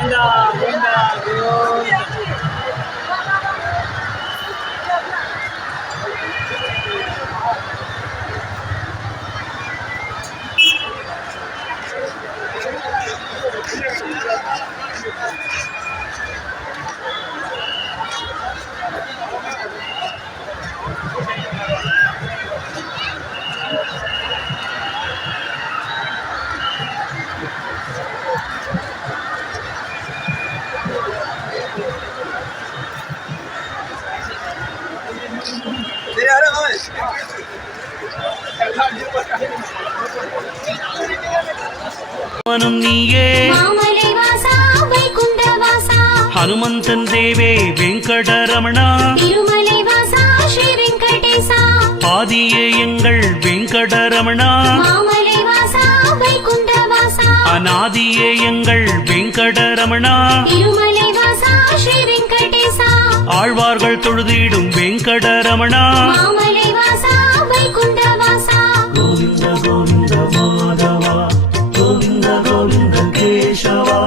고인다, 고인다, 고요. வெங்கடரமணா. திருமலை வாசா ஸ்ரீ வெங்கடேசா. ஆதியே எங்கள் வெங்கடரமணா. அநாதியே எங்கள் வெங்கடரமணா. ஆழ்வார்கள் தொழுதிடும் வெங்கடரமணா. கோவிந்த கோவிந்த மாதவா கோவிந்த கோவிந்த கேசவா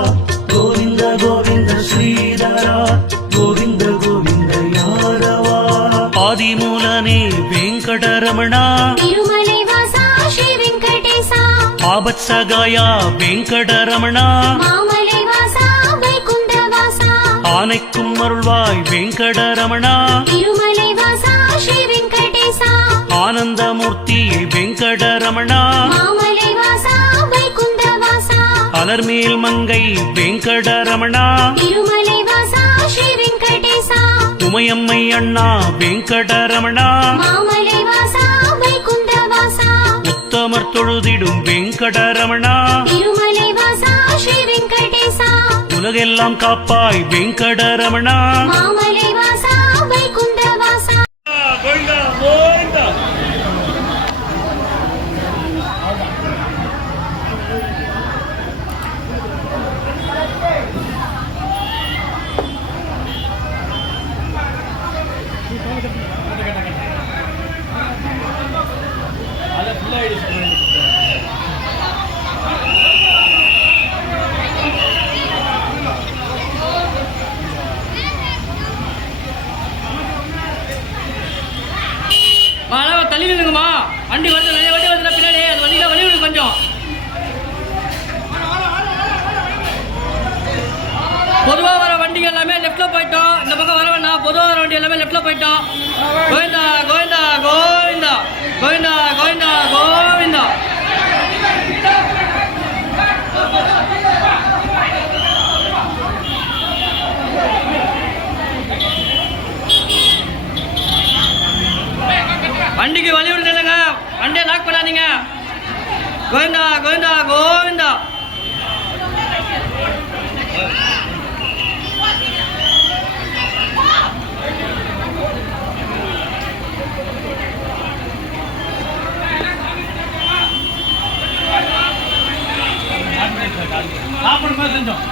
கோவிந்த கோவிந்த ஸ்ரீதரா கோவிந்த கோவிந்த யாரவா ஆதிமூலனே வெங்கடரமணா. திருமலை வாசா ஸ்ரீ வெங்கடேசா. ஆபத் சகாயா வெங்கடரமணா ஆனைக்கும் அருள்வாய் வெங்கடரமணா. ஆனந்தமூர்த்தி வெங்கடரமணா. அலர்மேல் மங்கை வெங்கடரமணா. உமையம்மை அண்ணா வெங்கடரமணா. உத்தமர் தொழுதிடும் வெங்கடரமணா. உலகெல்லாம் காப்பாய். வெங்கடரமணா. வண்டி வருது நிறைய வண்டி வருது பின்னாடி. அது வண்டியில வழி விடுங்க கொஞ்சம். பொதுவாக வர வண்டிங்க எல்லாமே லெஃப்டில் போயிட்டோம். இந்த பக்கம் வர வேண்டாம். பொதுவாக வர வண்டி எல்லாமே லெஃப்டில் போயிட்டோம். கோவிந்தா கோவிந்தா கோவிந்தா கோவிந்தா கோவிந்தா கோவிந்தா. வண்டிக்கு வழி விட்டு வண்டியை லாக் பண்ணாதீங்க. கோவிந்தா கோவிந்தா கோவிந்தா. சாப்பிடுமா செஞ்சோம்.